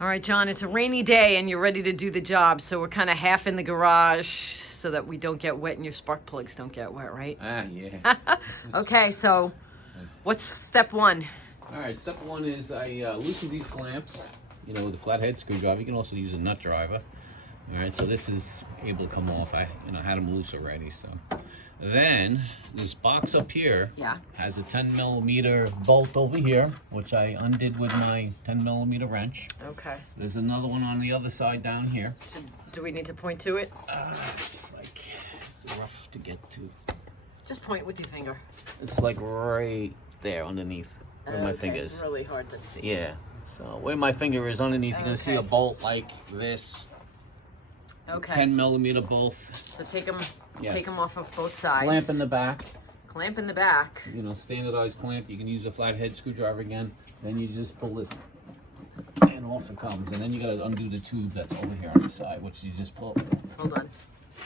All right, John, it's a rainy day and you're ready to do the job, so we're kind of half in the garage so that we don't get wet and your spark plugs don't get wet, right? Yeah. Okay, so what's step one? All right, step one is I loosen these clamps, you know, with a flathead screwdriver. You can also use a nut driver. All right, so this is able to come off. I had them loose already, so. Then this box up here has a 10mm bolt over here, which I undid with my 10mm wrench. Okay. There's another one on the other side down here. So do we need to point to it? It's like rough to get to. Just point with your finger. It's like right there underneath where my finger is. It's really hard to see. Yeah. So where my finger is underneath, you're gonna see a bolt like this. Okay. 10mm bolt. So take them Yes. off of both sides. Clamp in the back. Clamp in the back. You know, standardized clamp. You can use a flathead screwdriver again. Then you just pull this, and off it comes. And then you gotta undo the tube that's over here on the side, which you just pull. Hold on.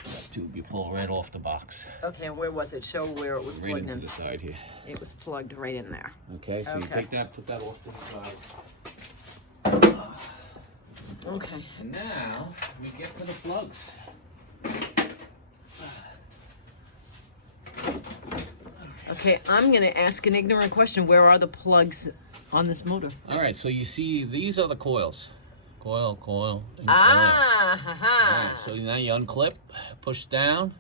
That tube you pull right off the box. Okay, and where was it? Show where it was Right plugged into in. the side here. It was plugged right in there. Okay, so you Okay. take that, put that off to the side. Okay. And now we get to the plugs. Okay, I'm going to ask an ignorant question. Where are the plugs on this motor? All right, so you see these are the coils. Coil, and coil. Ha-ha. All right, so now you unclip, push down,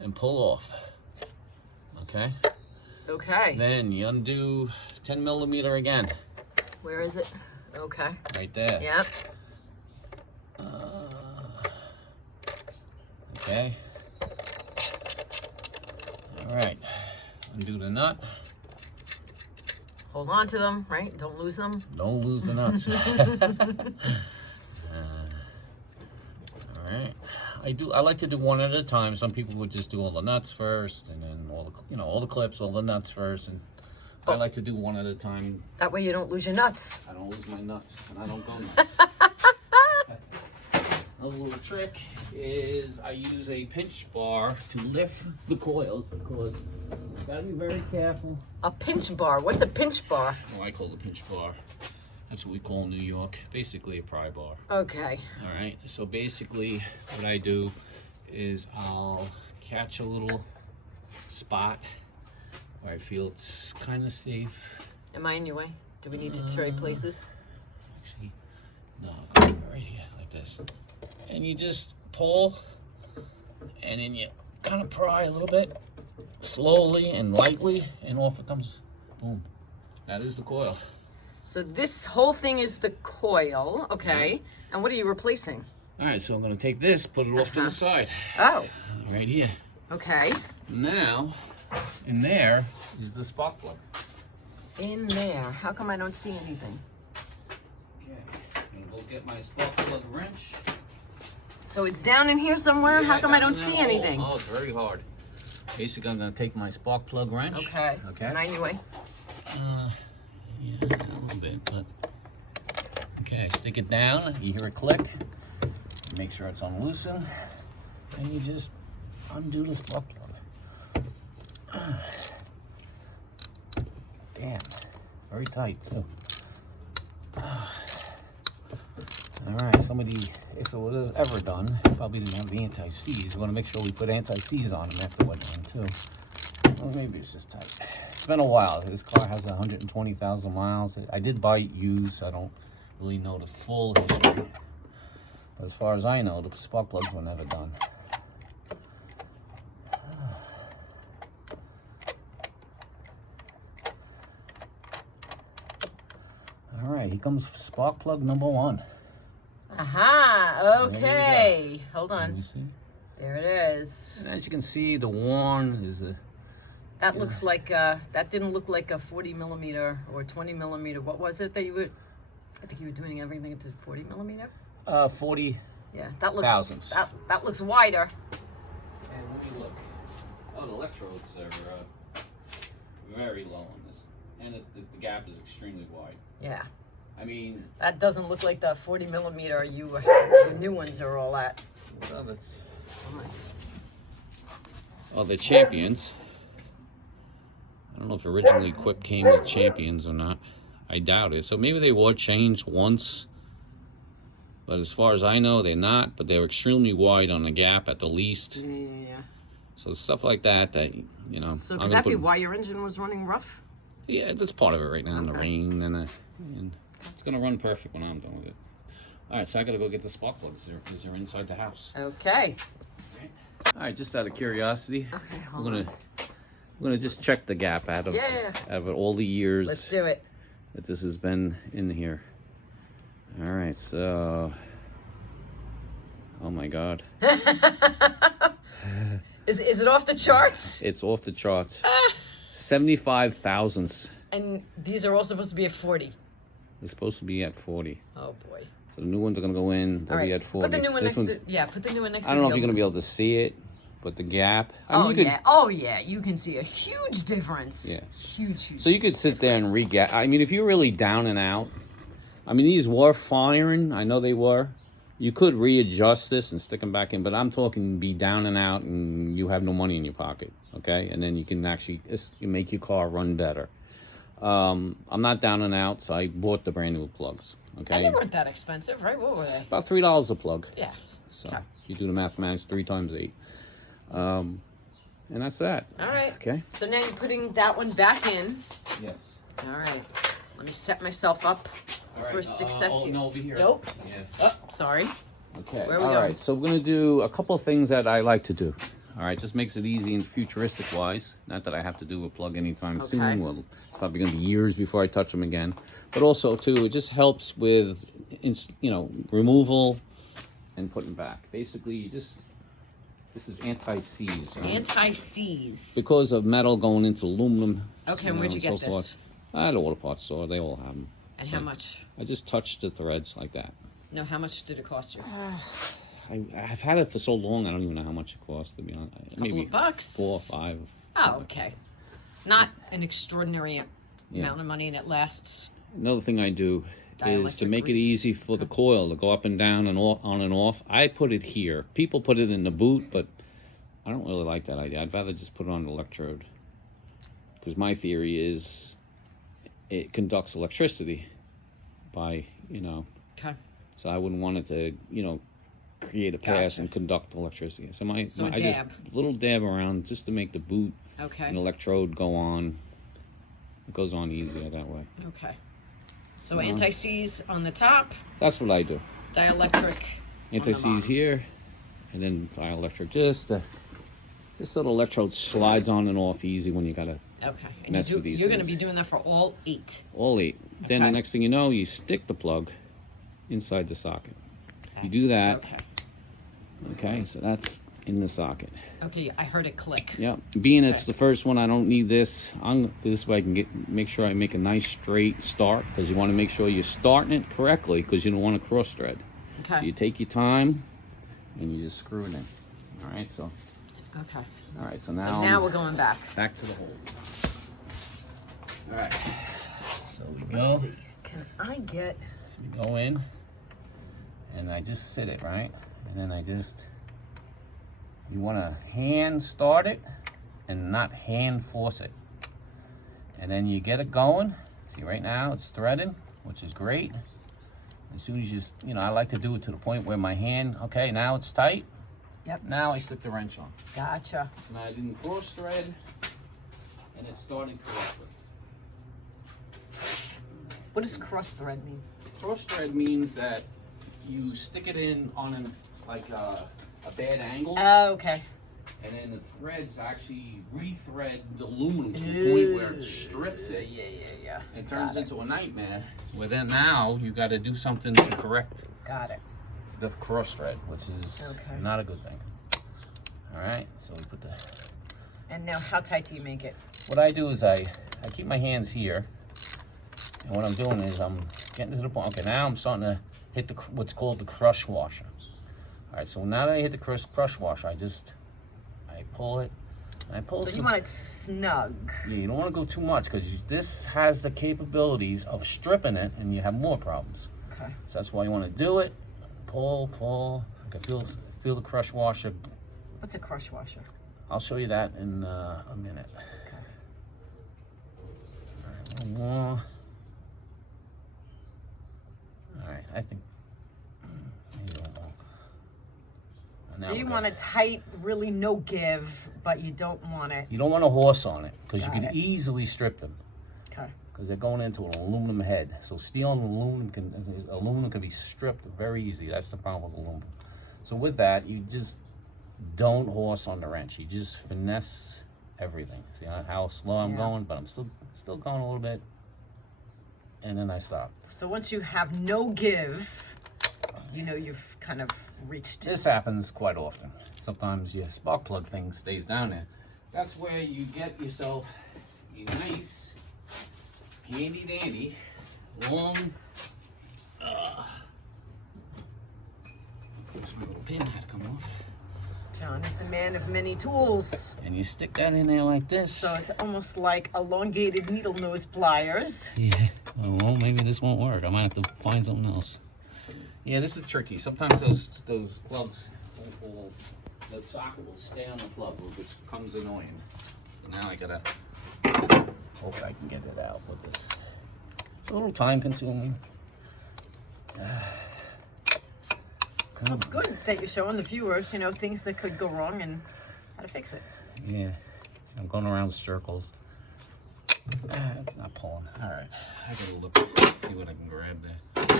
and pull off. Okay? Okay. Then you undo 10mm again. Where is it? Okay. Right there. Yep. Okay. All right. Undo the nut. Hold on to them, right? Don't lose them. Don't lose the nuts. All right. I like to do one at a time. Some people would just do all the nuts first, and then all the clips, all the nuts first, and I like to do one at a time. That way you don't lose your nuts. I don't lose my nuts, and I don't go nuts. Another little trick is I use a pinch bar to lift the coils because you gotta be very careful. A pinch bar. What's a pinch bar? Oh, I call it a pinch bar. That's what we call in New York. Basically a pry bar. Okay. All right. So basically, what I do is I'll catch a little spot where I feel it's kind of safe. Am I in your way? Do we need to trade places? Actually, no. I'll go right here like this. And you just pull, and then you kind of pry a little bit, slowly and lightly, and off it comes. Boom. That is the coil. So this whole thing is the coil, okay. And what are you replacing? All right, so I'm gonna take this, put it off to the side. Oh. Right here. Okay. Now, in there is the spark plug. In there. How come I don't see anything? Okay. I'm gonna go get my spark plug wrench. So it's down in here somewhere? Yeah, How come I down don't in that see hole. anything? Oh, it's very hard. Basically, I'm gonna take my spark plug wrench. Okay. Okay. Am I in your way? Yeah, a little bit, but okay. Stick it down. You hear it click. Make sure it's unloosened, and you just undo the spark plug. Damn, very tight too. All right, somebody, if it was ever done, probably didn't have the anti-sieze. We want to make sure we put anti-sieze on them after we're done too. Well, maybe it's just tight. It's been a while. This car has 120,000 miles. I did buy it used. I don't really know the full history. But as far as I know, the spark plugs were never done. All right, here comes spark plug number 1. Aha, okay. Hold Let on. me see. There it is. And as you can see, the worn is a... That looks like, that didn't look like a 40mm or 20mm. What was it that you were, I think you were doing everything up to 40mm? 40 Yeah, that looks, thousandths. that looks wider. And let me look. Oh, the electrodes are very low on this. And the gap is extremely wide. Yeah. I mean... That doesn't look like the 40mm your new ones are all at. Well, that's... Oh, the Champions. I don't know if originally Quip came with Champions or not. I doubt it. So maybe they were changed once But as far as I know, they're not. But they're extremely wide on the gap at the least. Yeah. So stuff like that, you know. So could that be why your engine was running rough? Yeah, that's part of it right now in the rain, and it's gonna run perfect when I'm done with it. All right, so I gotta go get the spark plugs. They're inside the house. Okay. All right, just out of curiosity, Okay, we're gonna just check the gap out of all the years. Let's do it. That this has been in here. All right, so, oh my God. Is it off the charts? It's off the charts. 75 thousandths. And these are all supposed to be at 40. It's supposed to be at 40. Oh boy. So the new ones are gonna go in. They'll be at 40. Put the new one next to. Yeah, put the new one next to. I don't know if you're gonna be able to see it, but the gap. Oh yeah, you can see a huge difference. Yeah. Huge. So you could sit there and I mean, if you're really down and out, I mean, these were firing. I know they were. You could readjust this and stick them back in, but I'm talking be down and out and you have no money in your pocket, okay? And then you can actually make your car run better. I'm not down and out, so I bought the brand new plugs, okay? And they weren't that expensive, right? What were they? About $3 a plug. Yeah. So you do the mathematics, 3 times 8. And that's that. All right. Okay. So now you're putting that one back in. Yes. All right. Let me set myself up for success. No, over here. Nope. Yeah. Oh, sorry. Okay. Where are we All going? right. So we're gonna do a couple of things that I like to do. All right. Just makes it easy and futuristic wise. Not that I have to do a plug anytime soon. Well, it's probably gonna be years before I touch them again. But also too, it just helps with, removal and putting back. Basically, this is anti-sieze. Right? Anti-sieze. Because of metal going into aluminum. Okay, and where'd you get this? Forth. I had a auto parts store. They all have them. And how much? I just touched the threads like that. No, how much did it cost you? I've had it for so long, I don't even know how much it cost, to be honest. Couple of bucks? 4 or 5. Oh, okay. Not an extraordinary amount of money, and it lasts. Another thing I do is to make it easy for the coil to go up and down and on and off. I put it here. People put it in the boot, but I don't really like that idea. I'd rather just put it on an electrode. Because my theory is it conducts electricity by, Okay. So I wouldn't want it to, create a pass and conduct electricity. So I just little dab around just to make the boot and electrode go on. It goes on easier that way. Okay. So anti-sieze on the top. That's what I do. Dielectric. Anti-sieze here, and then dielectric. Just so the electrode slides on and off easy when you gotta mess with these. You're gonna be doing that for all 8. All 8. Okay. Then the next thing you know, you stick the plug inside the socket. You do that. Okay, so that's in the socket. Okay, I heard it click. Yeah, being it's the first one, I don't need this. This way I can make sure I make a nice straight start, because you want to make sure you're starting it correctly, because you don't want to cross thread. Okay. So you take your time and you just screw it in. All right, so. Okay. All right, so now we're going back. Back to the hole. All right. So we go. Let's see. Can I get? So we go in, and I just sit it right, and then you want to hand start it and not hand force it. And then you get it going. See, right now it's threading, which is great. As soon as I like to do it to the point where my hand, okay, now it's tight. Yep. Now I stick the wrench on. Gotcha. So now I didn't cross thread, and it's starting correctly. What does cross thread mean? Cross thread means that you stick it in on a bad angle. Oh, okay. And then the threads actually rethread the aluminum to the point where it strips it. Yeah. It turns into a nightmare. Well, then now you got to do something to correct Got it. the cross thread, which is not a good thing. All right, so we put the. And now, how tight do you make it? What I do is I keep my hands here, and what I'm doing is I'm getting to the point. Okay, now I'm starting to hit what's called the crush washer. All right, so now that I hit the crush washer, I pull it. And I pull it. So you want it snug. Yeah, you don't want to go too much, because this has the capabilities of stripping it, and you have more problems. Okay. So that's why you want to do it. Pull. I can feel the crush washer. What's a crush washer? I'll show you that in a minute. Okay. All right, a little more. All right, I think. So you want it tight, really no give, but you don't want it. You don't want a horse on it because you Got can it. easily strip them. Okay. Because they're going into an aluminum head. So steel and aluminum can be stripped very easy. That's the problem with aluminum. So with that, you just don't horse on the wrench. You just finesse everything. See how slow I'm going, but I'm still going a little bit. And then I stop. So once you have no give, you know you've kind of reached. This happens quite often. Sometimes your spark plug thing stays down there. That's where you get yourself a nice, handy dandy, long, this little pin had to come off. John is the man of many tools. And you stick that in there like this. So it's almost like elongated needle nose pliers. Yeah, well, maybe this won't work. I might have to find something else. Yeah, this is tricky. Sometimes those plugs, the socket will stay on the plug, which becomes annoying. So now I gotta hope I can get it out with this. It's a little time consuming. Well, it's good that you're showing the viewers, you know, things that could go wrong and how to fix it. Yeah, I'm going around circles. It's not pulling. All right, I gotta look, see what I can grab there.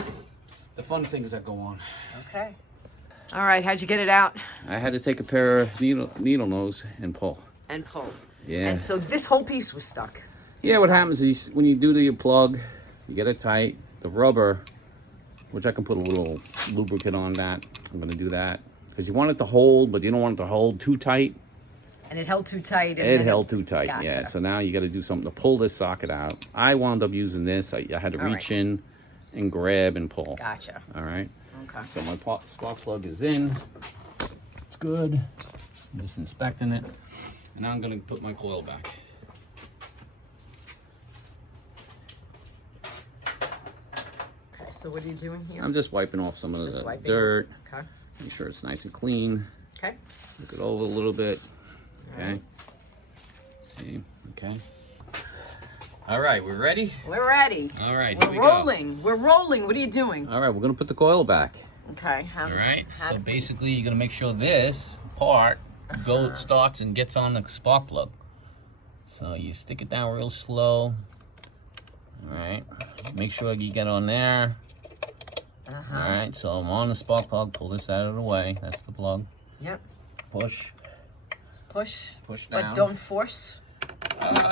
The fun things that go on. Okay. All right, how'd you get it out? I had to take a pair of needle nose and pull. And pull. Yeah. And so this whole piece was stuck. Yeah, what happens is when you do the plug, you get it tight. The rubber, which I can put a little lubricant on that. I'm gonna do that. Because you want it to hold, but you don't want it to hold too tight. And it held too tight. It held too tight, Gotcha. yeah. So now you gotta do something to pull this socket out. I wound up using this. I had to reach in and grab and pull. Gotcha. All right. Okay. So my spark plug is in. It's good. I'm just inspecting it. And now I'm gonna put my coil back. Okay, so what are you doing here? I'm just wiping off some of Just the wiping dirt. Okay. Make sure it's nice and clean. Okay. Look it over a little bit. Okay. See. Okay. All right, we're ready? We're ready. All right, We're rolling. We're rolling. What are you doing? All right, we're gonna put the coil back. Okay. All right. So basically, you're gonna make sure this part starts and gets on the spark plug. So you stick it down real slow. All right. Make sure you get on there. All right. So I'm on the spark plug. Pull this out of the way. That's the plug. Yep. Push. Push. Push down. But don't force.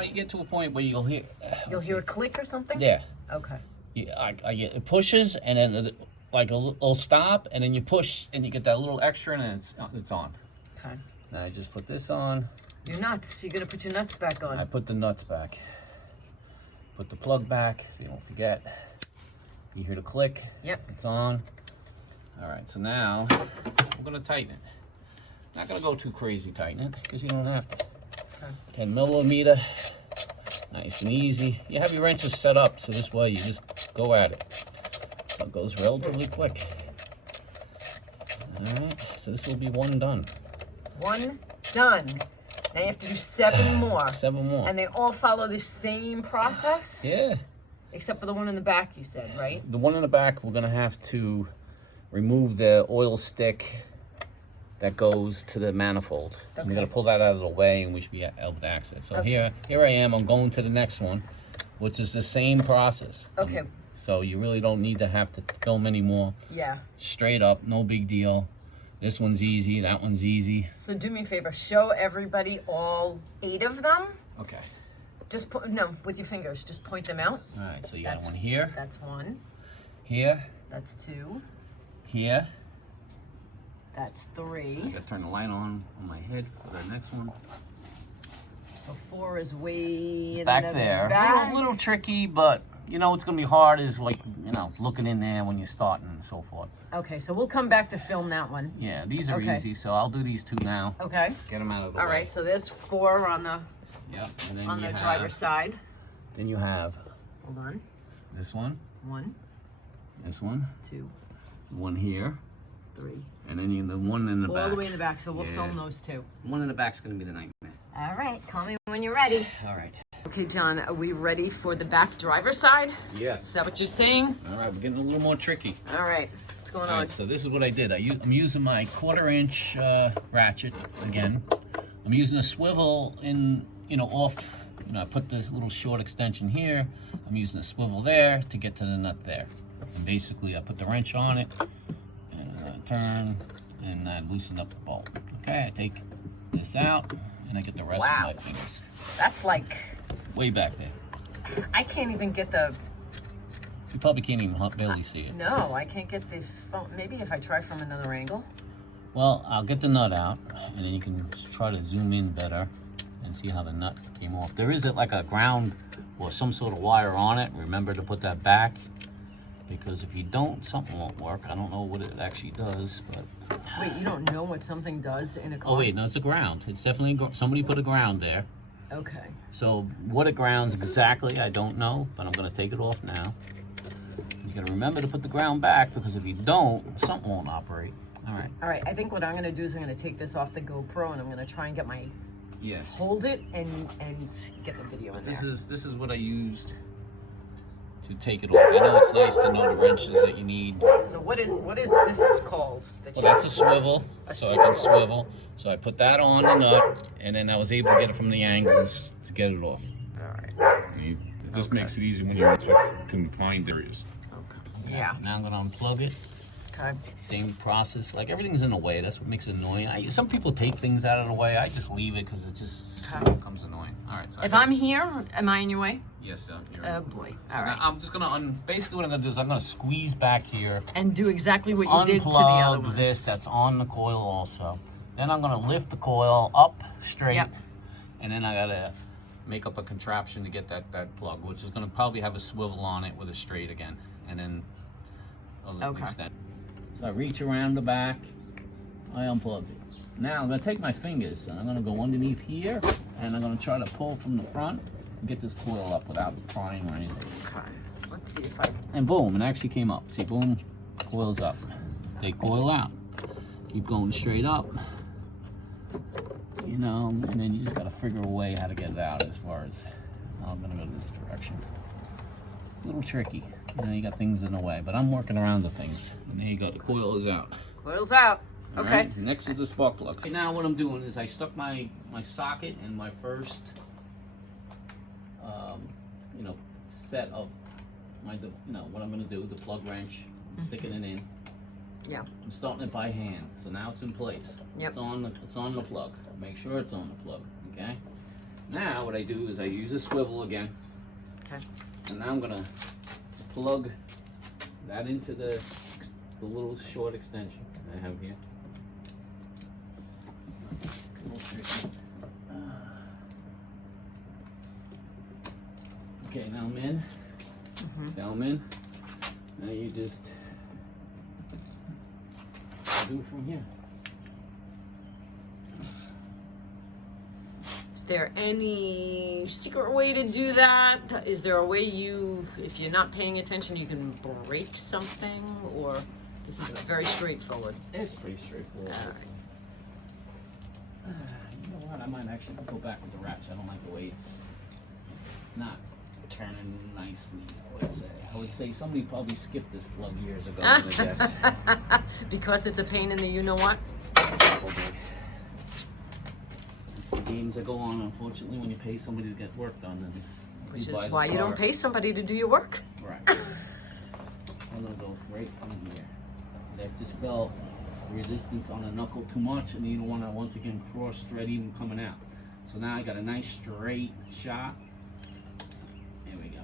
You get to a point where you'll hear. You'll hear a click or something? Yeah. Okay. It pushes and then it'll stop and then you push and you get that little extra and then it's on. Okay. Now I just put this on. Your nuts. You're gonna put your nuts back on. I put the nuts back. Put the plug back so you don't forget. You hear the click. Yep. It's on. All right. So now we're gonna tighten it. Not gonna go too crazy tighten it because you don't have to. 10 millimeter, nice and easy. You have your wrenches set up so this way you just go at it. So it goes relatively quick. All right, so this will be one done. One done. Now you have to do 7 more. 7 more. And they all follow the same process? Yeah. Except for the one in the back, you said, right? The one in the back, we're gonna have to remove the oil stick that goes to the manifold. Okay. We're gonna pull that out of the way and we should be able to access. So here I am, I'm going to the next one, which is the same process. Okay. So you really don't need to have to film anymore. Yeah. Straight up, no big deal. This one's easy, that one's easy. So do me a favor, show everybody all 8 of them. Okay. Just put, no, with your fingers, just point them out. All right, so you got one here. That's 1. Here. That's 2. Here. That's I 3. gotta turn the light on my head for the next one. So 4 is way in Back the there. back. A little tricky, but you know what's gonna be hard is like, you know, looking in there when you're starting and so forth. Okay, so we'll come back to film that one. Yeah, these are easy, so I'll do these 2 now. Okay. Get them out of the way. All right, so there's 4 on the And then you have, driver's side. Then you have Hold on. this one, 1, this one, 2, one here, 3. and then the one in the back. All the way in the back, so we'll film those 2. One in the back's gonna be the nightmare. All right, call me when you're ready. All right. Okay, John, are we ready for the back driver's side? Is Yes. that what you're saying? All right, we're getting a little more tricky. All right, what's going All on? right, so this is what I did. I'm using my 1/4-inch ratchet again. I'm using a swivel in, off. I put this little short extension here. I'm using a swivel there to get to the nut there. And basically, I put the wrench on it, and I turn, and I loosen up the bolt. Okay, I take this out, and I get the rest of my fingers. That's like, Way back there. I can't even get the, You probably can't even barely see it. no, I can't get the phone. Maybe if I try from another angle. Well, I'll get the nut out, and then you can try to zoom in better and see how the nut came off. There is like a ground or some sort of wire on it. Remember to put that back, because if you don't, something won't work. I don't know what it actually does, but... Wait, you don't know what something does in a car? Oh wait, no, it's a ground. It's definitely, somebody put a ground there. Okay. So what it grounds exactly, I don't know, but I'm gonna take it off now. You gotta remember to put the ground back, because if you don't, something won't operate. All right. All right, I think what I'm gonna do is I'm gonna take this off the GoPro and I'm gonna try and get my, Yeah. hold it and get the video in there. This is what I used to take it off. I know it's nice to know the wrenches that you need. So what is this called? That Well, that's a swivel, so I can swivel. So I put that on the nut, and then I was able to get it from the angles to get it off. All right. It just makes it easy when you're in tough, confined areas. Okay. Yeah. Now I'm gonna unplug it. Okay. Same process. Like, everything's in the way. That's what makes it annoying. Some people take things out of the way. I just leave it because it just becomes annoying. All right. So If I'm here, am I in your way? yes, sir. Oh boy. So All now right. I'm just gonna basically what I'm gonna do is I'm gonna squeeze back here. And do exactly what you did to the other Unplug ones. this that's on the coil also. Then I'm gonna lift the coil up straight, Yep. and then I gotta make up a contraption to get that plug, which is gonna probably have a swivel on it with a straight again, and then a little extend. So I reach around the back, I unplug it. Now I'm gonna take my fingers and I'm gonna go underneath here, and I'm gonna try to pull from the front and get this coil up without prying or anything. Okay. Let's see if I. And boom, it actually came up. See, boom, coils up. Take coil out. Keep going straight up. And then you just gotta figure a way how to get it out as far as, I'm gonna go this direction. A little tricky. You got things in the way, but I'm working around the things. And there you go, the coil is out. Coils out. All Okay. right, next is the spark plug. Okay, now what I'm doing is I stuck my socket in my first, set of my, what I'm gonna do, the plug wrench, I'm sticking it in. Yeah. I'm starting it by hand, so now it's in place. Yep. It's on the plug. Make sure it's on the plug, okay? Now what I do is I use a swivel again. Okay. And now I'm gonna plug that into the little short extension I have here. It's a little tricky. Okay, now I'm in. Now I'm in. Now you just do it from here. Is there any secret way to do that? Is there a way if you're not paying attention, you can break something, or this is very straightforward? It's pretty straightforward. You know what? I might actually go back with the ratchet. I don't like the way it's not turning nicely. I would say somebody probably skipped this plug years ago, I guess. Because it's a pain in the you-know-what? Probably. It's the games that go on, unfortunately, when you pay somebody to get work done. And Which buy is the why you don't car. pay somebody to do your work. Right. I'm gonna go right from here. I just felt resistance on the knuckle too much, and you don't want to once again cross thread even coming out. So now I got a nice straight shot. There we go.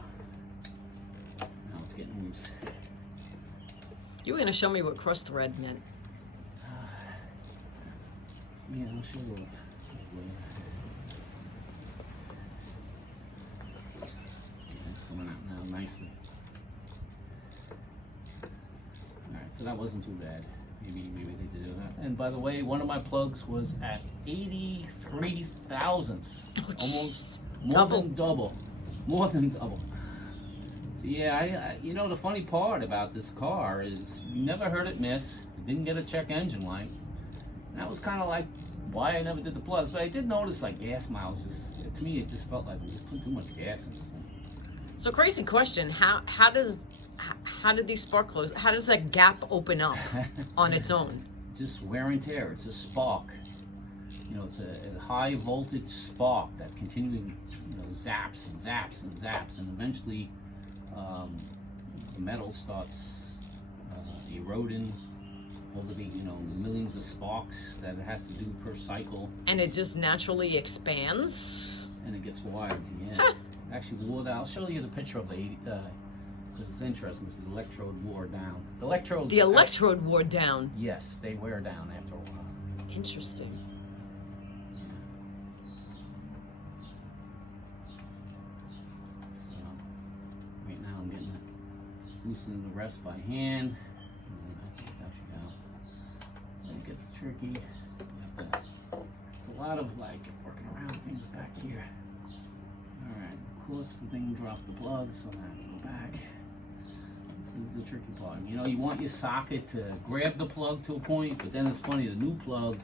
Now it's getting loose. You were gonna show me what cross thread meant. Yeah, I'm sure. It's coming out now nicely. Alright, so that wasn't too bad. Maybe we need to do that. And by the way, one of my plugs was at 83 thousandths. Almost more than double. More than double. So yeah, you know the funny part about this car is you never heard it miss. It didn't get a check engine light. That was kind of like why I never did the plugs. But I did notice like gas miles. Just to me, it just felt like we just put too much gas in this thing. So crazy question. How did these spark close? How does that gap open up on its own? Just wear and tear. It's a spark. You know, it's a high voltage spark that continually, you know, zaps and zaps and zaps, and eventually the metal starts eroding over the, you know, millions of sparks that it has to do per cycle. And it just naturally expands? And it gets wired, yeah. Actually, I'll show you the picture of the 80, because it's interesting. This is the electrode wore down. The electrodes. The electrode wore down? Yes, they wear down after a while. Interesting. So, right now I'm getting it, loosening the rest by hand. And I think it's actually out. When it gets tricky, you have to, it's a lot of like working around things back here. Alright, of course the thing dropped the plug, so I have to go back. This is the tricky part. You know, you want your socket to grab the plug to a point, but then it's funny, the new plug,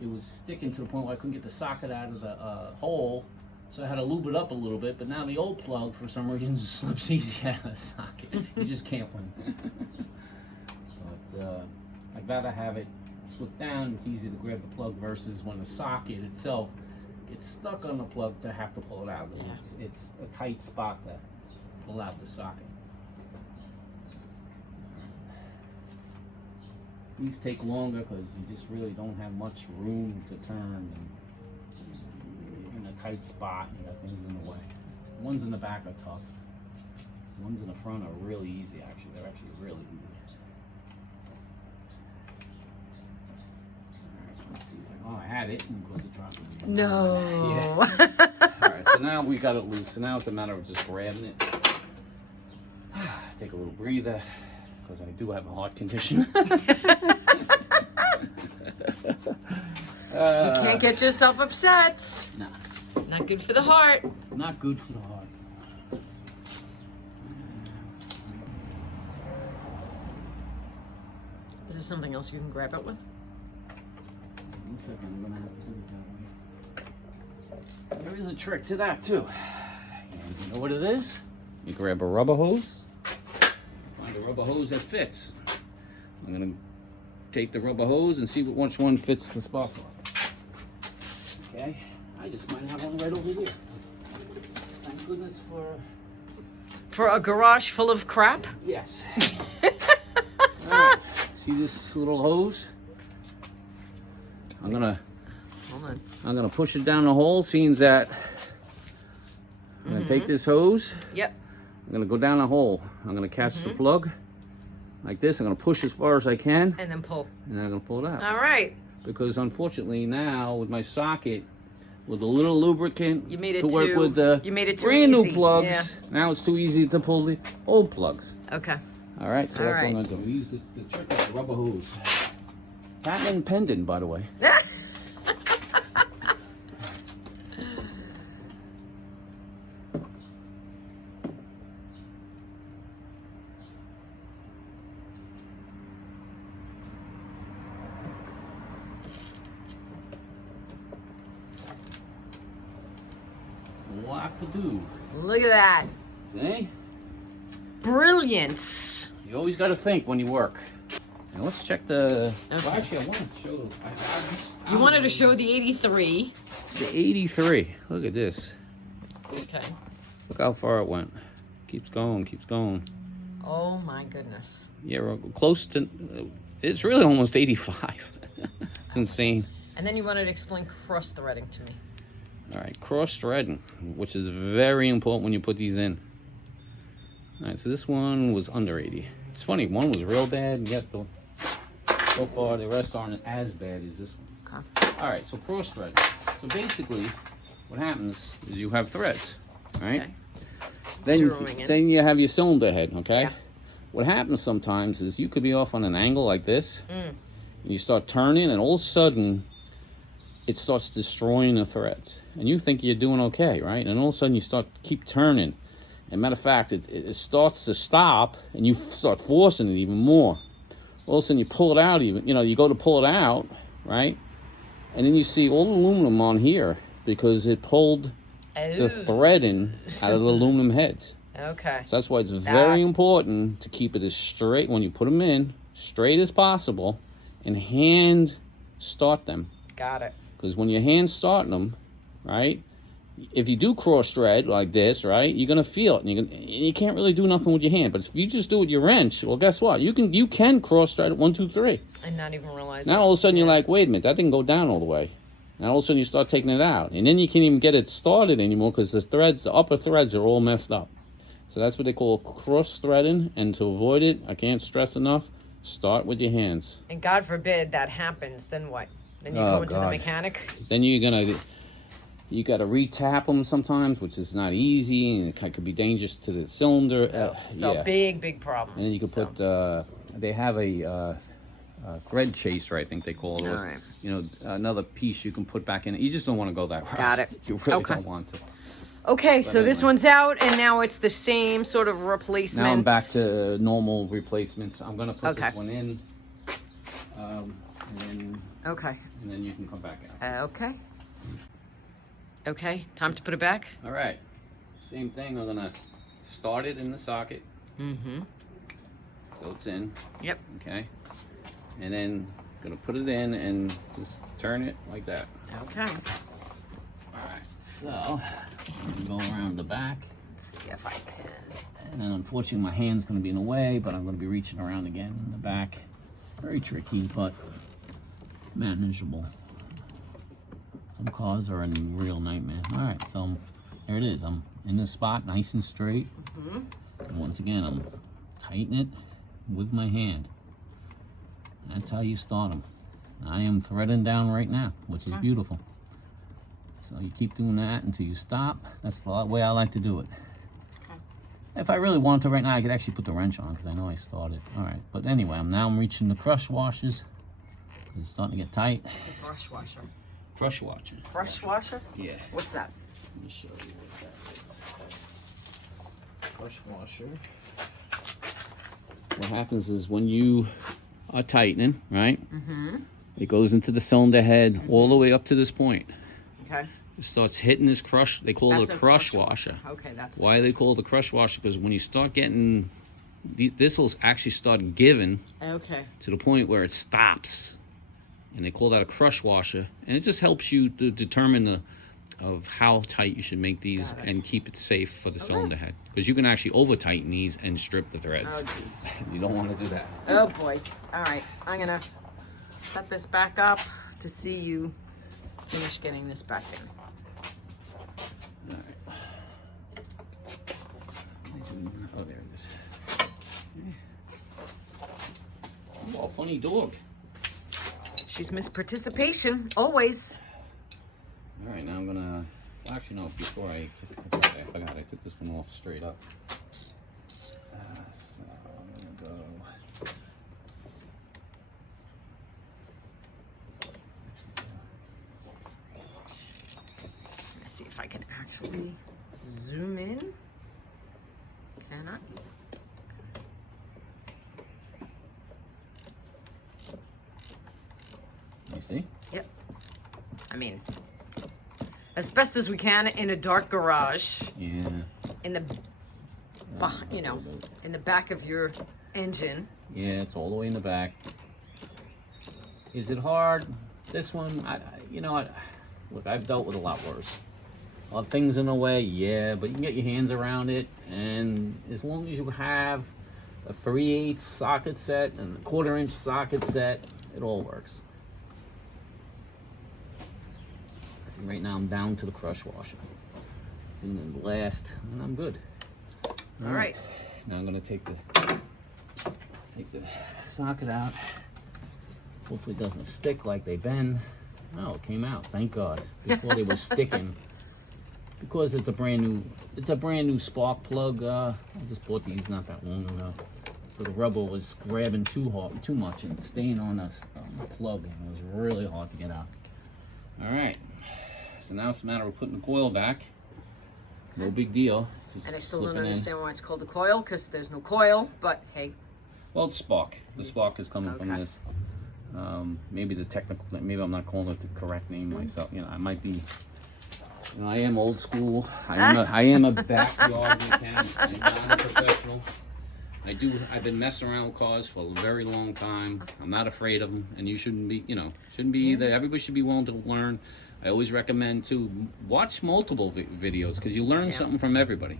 it was sticking to the point where I couldn't get the socket out of the hole, so I had to lube it up a little bit, but now the old plug, for some reason, just slips easy out of the socket. You just can't win. But I'd rather have it slip down, it's easy to grab the plug, versus when the socket itself gets stuck on the plug to have to pull it out. Yeah. It's a tight spot to pull out the socket. These take longer because you just really don't have much room to turn, and you're in a tight spot and you got things in the way. Ones in the back are tough. Ones in the front are really easy, actually. They're actually really easy. Let's see if I had it, and of course it dropped it. No. Yeah. Alright, so now we got it loose. So now it's a matter of just grabbing it. Take a little breather, because I do have a heart condition. You can't get yourself upset. Nah. Not good for the heart. Not good for the heart. Is there something else you can grab it with? One second, I'm gonna have to do it that way. There is a trick to that too. And you know what it is? You grab a rubber hose. Find a rubber hose that fits. I'm gonna take the rubber hose and see which one fits the spark plug. Okay, I just might have one right over here. Thank goodness For a garage full of crap? yes. All right. See this little hose? I'm gonna push it down the hole, seeing that I'm gonna take this hose. Yep. I'm gonna go down the hole. I'm gonna catch the plug like this. I'm gonna push as far as I can, And then pull. and then I'm gonna pull it out. All right. Because unfortunately now with my socket, with a little lubricant You made it to work too- with the you made it too brand new easy. plugs, Yeah. now it's too easy to pull the old plugs. Okay. All right, so All that's right. what I'm gonna do. We use the trick of the rubber hose. Patent pending, by the way. Whack-a-doo. Look at that. See? Brilliance. You always got to think when you work. Now let's check the. Okay. Well, actually, I want to show. You wanted to show the 83. The 83. Look at this. Okay. Look how far it went. Keeps going, keeps going. Oh my goodness. Yeah, we're close to. It's really almost 85. It's insane. And then you wanted to explain cross threading to me. All right, cross threading, which is very important when you put these in. All right, so this one was under 80. It's funny, one was real bad, and yet so far the rest aren't as bad as this one. Okay. All right, so cross threading. So basically, what happens is you have threads, all right? Okay. Then you have your cylinder head, okay? Yeah. What happens sometimes is you could be off on an angle like this, and you start turning, and all of a sudden, it starts destroying the threads. And you think you're doing okay, right? And all of a sudden, you keep turning. And matter of fact, it starts to stop, and you start forcing it even more. All of a sudden, you pull it out even, you go to pull it out, right? And then you see all the aluminum on here because it pulled the threading out of the aluminum heads. Okay. So that's why it's very important to keep it as straight, when you put them in, straight as possible, and hand start them. Got it. Because when you hand starting them, right, if you do cross thread like this, right, you're gonna feel it, and you can't really do nothing with your hand. But if you just do it with your wrench, well, guess what? You can cross thread it 1, 2, 3. And not even realize. Now all of a sudden you're like, wait a minute, that didn't go down all the way. And all of a sudden you start taking it out, and then you can't even get it started anymore because the upper threads are all messed up. So that's what they call cross threading. And to avoid it, I can't stress enough, start with your hands. And God forbid that happens, then what? Then you go into the mechanic. Then you got to re-tap them sometimes, which is not easy, and it could be dangerous to the cylinder. Big problem. And then you can put, they have a thread chaser, I think they call it. All right. You know, another piece you can put back in. You just don't want to go that route. Got it. You really don't want to. Okay, But so this anyway. one's out, and now it's the same sort of replacement. Now I'm back to normal replacements. I'm going to put Okay. this one in, and then you can come back out. Okay. Okay, time to put it back. All right. Same thing. I'm going to start it in the socket. Mm-hmm. So it's in. Yep. Okay. And then gonna put it in and just turn it like that. Okay. Alright, so I'm gonna go around the back. Let's see if I can. And then unfortunately my hand's gonna be in the way, but I'm gonna be reaching around again in the back. Very tricky, but manageable. Some cars are a real nightmare. Alright, so there it is. I'm in the spot, nice and straight. Mm-hmm. And once again, I'm tightening it with my hand. That's how you start them. I am threading down right now, which is beautiful. So you keep doing that until you stop. That's the way I like to do it. Okay. If I really wanted to right now, I could actually put the wrench on because I know I started. All right, but anyway, I'm reaching the crush washers. It's starting to get tight. It's a brush washer. Crush washer. Brush washer? Yeah. What's that? Let me show you what that is. Crush washer. What happens is when you are tightening, right? Mm-hmm. It goes into the cylinder head all the way up to this point. Okay. It starts hitting this crush. They call That's it a crush washer. Okay, that's Why they call it a crush washer? Because when you start getting, this will actually start giving okay. to the point where it stops. And they call that a crush washer. And it just helps you to determine of how tight you should make these and keep it safe for the cylinder head. Because you can actually over tighten these and strip the threads. Oh, jeez. You don't want to do that. Oh, boy. All right. I'm going to set this back up to see you finish getting this back in. All right. Oh, there it is. Oh, funny dog. She's missed participation, always. All right, now I'm gonna, well, actually no, before I forgot, I took this one off straight up. So I'm gonna go. Let's see if I can actually zoom in. Can I? You see? Yep. I mean, as best as we can in a dark garage. Yeah. In the, you know, in the back of your engine. Yeah, it's all the way in the back. Is it hard? This one, look, I've dealt with a lot worse. A lot of things in the way, yeah, but you can get your hands around it, and as long as you have a 3/8 socket set and a 1/4 inch socket set, it all works. Right now I'm down to the crush washer. And then the last, and I'm good. All right. Now I'm gonna take the socket out. Hopefully it doesn't stick like they bend. Oh, it came out, thank God. Before they were sticking. Because it's a brand new spark plug. I just bought these not that long ago. So the rubber was grabbing too much and staying on the plug. And it was really hard to get out. All right. So now it's a matter of putting the coil back. No big deal. Just And I still don't slipping in. understand why it's called a coil, because there's no coil, but hey. Well, it's spark. The spark is coming from Okay. this. Maybe the technical, maybe I'm not calling it the correct name myself. You know, I might be, you know, I am old school. I am a backyard mechanic. I'm not a professional. I've been messing around with cars for a very long time. I'm not afraid of them, and you shouldn't be, you know, either. Everybody should be willing to learn. I always recommend to watch multiple videos because you learn something from everybody.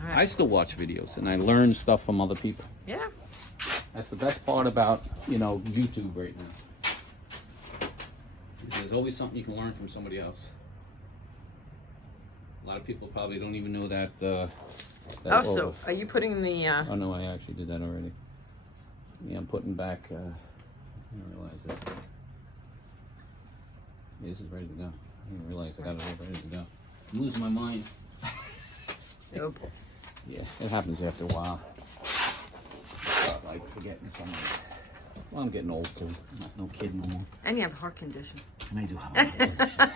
Right. I still watch videos and I learn stuff from other people. Yeah. That's the best part about, you know, YouTube right now. There's always something you can learn from somebody else. A lot of people probably don't even know that. So are you putting the? Oh no, I actually did that already. Yeah, I'm putting back. I didn't realize this. Yeah, this is ready to go. I didn't realize I got it all ready to go. I'm losing my mind. Oh boy. Yeah, it happens after a while. Like forgetting something. Well, I'm getting old too. I'm not no kid no more. And you have a heart condition. And I do have a heart condition.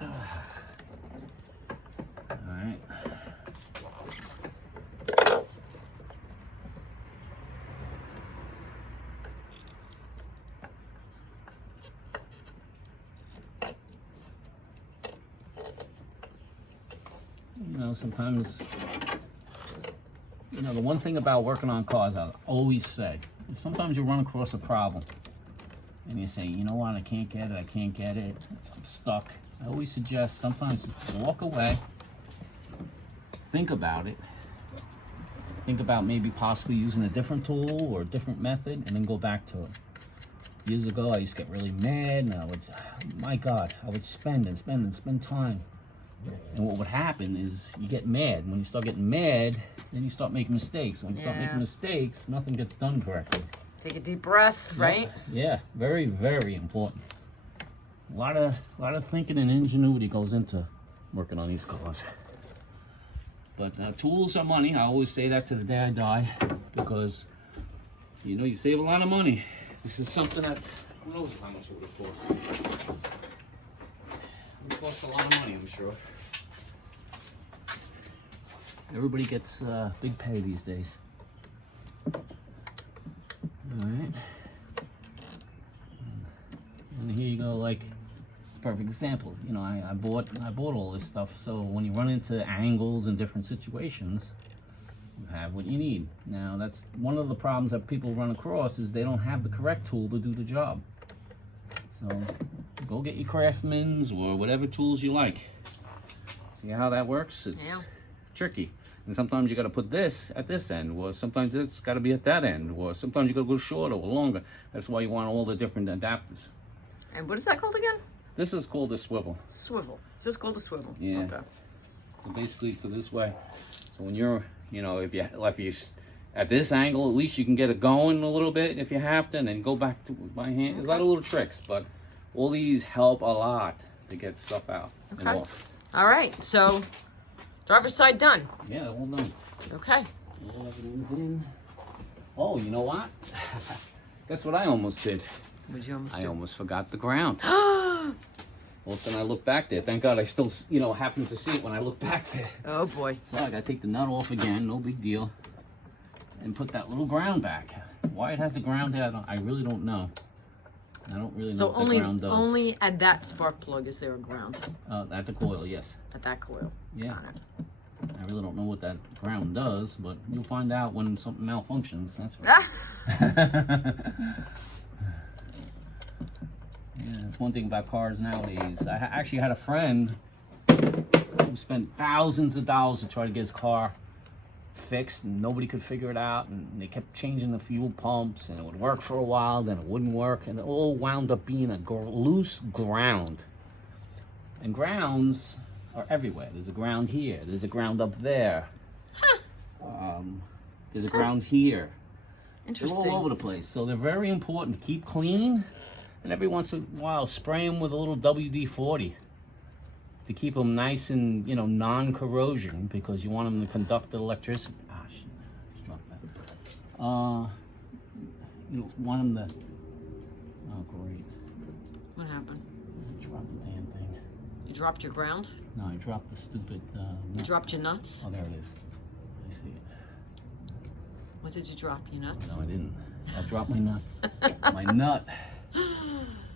All right. You know, sometimes, you know, the one thing about working on cars, I always say, is sometimes you run across a problem and you say, you know what, I can't get it, I'm stuck. I always suggest sometimes walk away, think about it, think about maybe possibly using a different tool or a different method, and then go back to it. Years ago, I used to get really mad, and I would, my God, I would spend time. And what would happen is you get mad. When you start getting mad, then you start making mistakes. When you start making mistakes, nothing gets done correctly. Take a deep breath, right? Yeah, very, very important. A lot of thinking and ingenuity goes into working on these cars. But tools are money. I always say that to the day I die, because you know you save a lot of money. This is something that who knows how much it would have cost. It would cost a lot of money, I'm sure. Everybody gets big pay these days. All right. And here you go, like perfect example. You know, I bought all this stuff. So when you run into angles and different situations, you have what you need. Now that's one of the problems that people run across, is they don't have the correct tool to do the job. So go get your Craftsman's or whatever tools you like. See how that works? It's tricky. And sometimes you got to put this at this end, or sometimes it's got to be at that end, or sometimes you got to go shorter or longer. That's why you want all the different adapters. And what is that called again? This is called a swivel. Swivel. It's just called a swivel. Yeah. Okay. So basically, so this way. So when you're, you know, if you at this angle, at least you can get it going a little bit if you have to, and then go back to by hand. There's a lot of little tricks, but all these help a lot to get stuff out and off. All right. So driver's side done. Yeah, all done. Okay. All everything's in. Oh, you know what? Guess what I almost did? What'd you almost do? I almost forgot the ground. All of a sudden I look back there. Thank God I still, you know, happened to see it when I look back there. Oh boy. So I gotta take the nut off again, no big deal. And put that little ground back. Why it has a ground there, I really don't know. I don't really know what the ground does. Only at that spark plug is there a ground. At the coil, yes. At that coil. Yeah. Got it. I really don't know what that ground does, but you'll find out when something malfunctions, that's right. Yeah, that's one thing about cars nowadays. I actually had a friend who spent thousands of dollars to try to get his car fixed, and nobody could figure it out, and they kept changing the fuel pumps, and it would work for a while, then it wouldn't work, and it all wound up being a loose ground. And grounds are everywhere. There's a ground here, there's a ground up there, there's a ground here. Interesting. They're all over the place, so they're very important to keep clean, and every once in a while spray them with a little WD-40 to keep them nice and, you know, non-corrosion, because you want them to conduct the electricity. Ah, shit, I just dropped that. You want them to, oh great. What happened? I dropped the damn thing. You dropped your ground? No, I dropped the stupid You dropped your nuts? Oh, there it is. I see it. What did you drop? Your nuts? No, I didn't. I dropped my nut. My nut.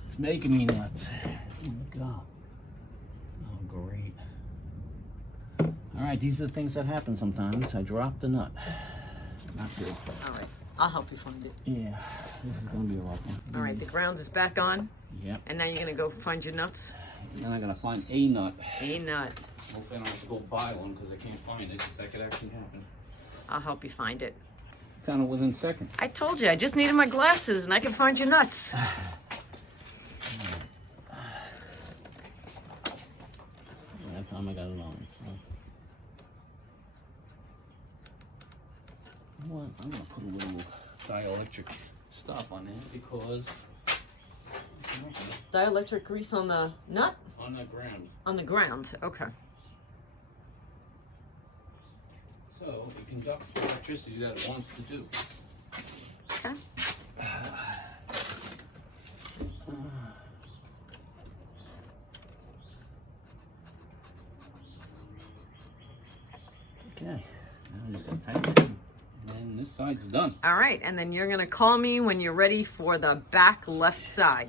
It's making me nuts. Here we go. Oh, great. All right, these are the things that happen sometimes. I dropped a nut. Not good. All right, I'll help you find it. Yeah, this is gonna be a rough one. All right, the ground is back on. Yep. And now you're gonna go find your nuts. Then I'm gonna find a nut. A nut. Hopefully I don't have to go buy one because I can't find it, because that could actually happen. I'll help you find it. Found it within seconds. I told you, I just needed my glasses and I can find your nuts. That time I got it on, so. You know what? I'm gonna put a little dielectric stuff on it because Dielectric grease on the nut? on the ground. On the ground, okay. So it conducts the electricity that it wants to do. Okay. Okay, now I'm just gonna tighten it, and then this side's done. All right, and then you're gonna call me when you're ready for the back left side.